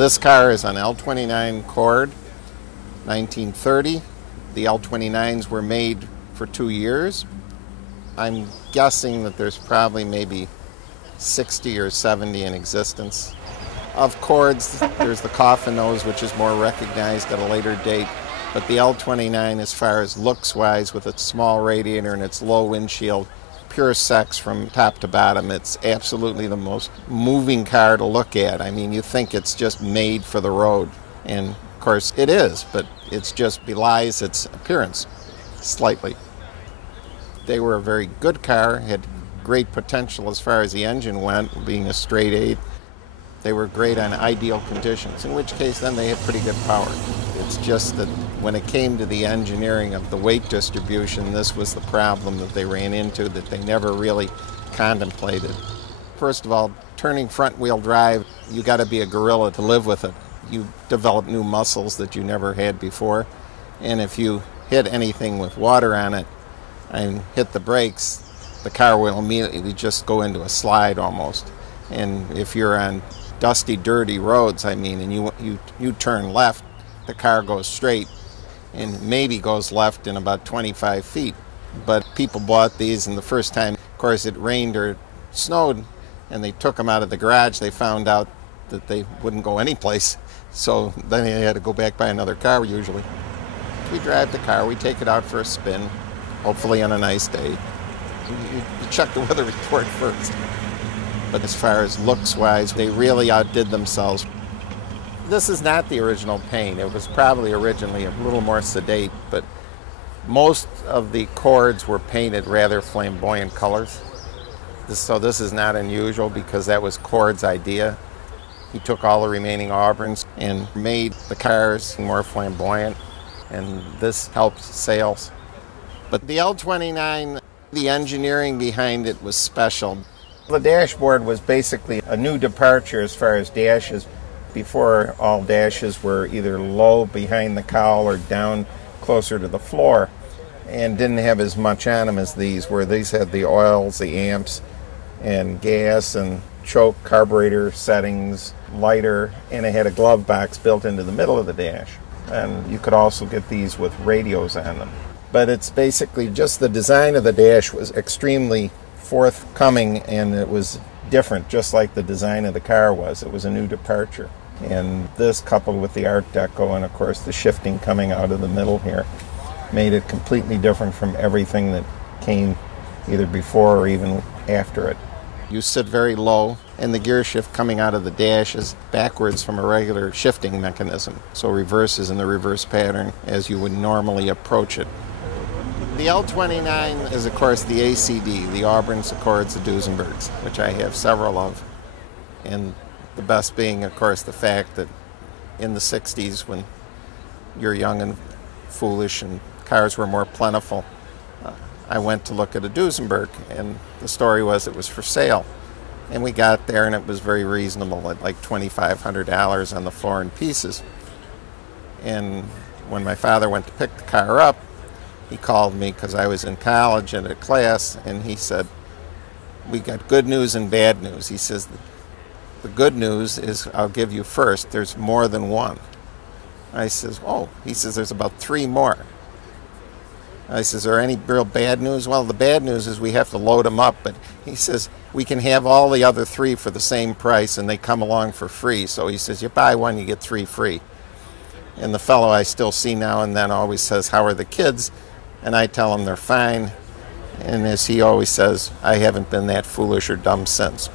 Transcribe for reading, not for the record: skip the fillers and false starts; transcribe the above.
This car is an L29 Cord, 1930. The L29s were made for 2 years. I'm guessing that there's probably maybe 60 or 70 in existence. Of Cords, there's the coffin nose, which is more recognized at a later date. But the L29, as far as looks-wise, with its small radiator and its low windshield, pure sex from top to bottom. It's absolutely the most moving car to look at. I mean, you think it's just made for the road. And, of course, it is, but it just belies its appearance slightly. They were a very good car, had great potential as far as the engine went, being a straight 8. They were great on ideal conditions, in which case then they had pretty good power. It's just that when it came to the engineering of the weight distribution, this was the problem that they ran into that they never really contemplated. First of all, turning front-wheel drive, you got to be a gorilla to live with it. You develop new muscles that you never had before, and if you hit anything with water on it and hit the brakes, the car will immediately just go into a slide almost. And if you're on dusty, dirty roads, I mean, and you turn left, the car goes straight and maybe goes left in about 25 feet. But people bought these, and the first time, of course, it rained or snowed, and they took them out of the garage, they found out that they wouldn't go anyplace. So then they had to go back buy another car, usually. We drive the car, we take it out for a spin, hopefully on a nice day. You check the weather report first. But as far as looks-wise, they really outdid themselves. This is not the original paint. It was probably originally a little more sedate, but most of the Cords were painted rather flamboyant colors. So this is not unusual because that was Cord's idea. He took all the remaining Auburns and made the cars more flamboyant, and this helped sales. But the L29, the engineering behind it was special. The dashboard was basically a new departure as far as dashes. Before, all dashes were either low behind the cowl or down closer to the floor and didn't have as much on them as these, where these had the oils, the amps, and gas and choke, carburetor settings, lighter, and it had a glove box built into the middle of the dash. And you could also get these with radios on them. But it's basically just the design of the dash was extremely forthcoming, and it was different, just like the design of the car was. It was a new departure. And this, coupled with the Art Deco and, of course, the shifting coming out of the middle here, made it completely different from everything that came either before or even after it. You sit very low, and the gear shift coming out of the dash is backwards from a regular shifting mechanism, so reverses in the reverse pattern as you would normally approach it. The L29 is, of course, the ACD, the Auburns, the Cords, the Duesenbergs, which I have several of. And the best being, of course, the fact that in the 60s, when you're young and foolish and cars were more plentiful, I went to look at a Duesenberg, and the story was it was for sale. And we got there, and it was very reasonable at like $2,500 on the floor in pieces. And when my father went to pick the car up, he called me because I was in college in a class, and he said, "We got good news and bad news." He says, "The good news is I'll give you first. There's more than one." I says, "Oh." He says, "There's about 3 more." I says, "Are any real bad news?" "Well, the bad news is we have to load them up." But he says, "We can have all the other 3 for the same price, and they come along for free." So he says, "You buy one, you get 3 free." And the fellow I still see now and then always says, "How are the kids?" And I tell him they're fine. And as he always says, I haven't been that foolish or dumb since.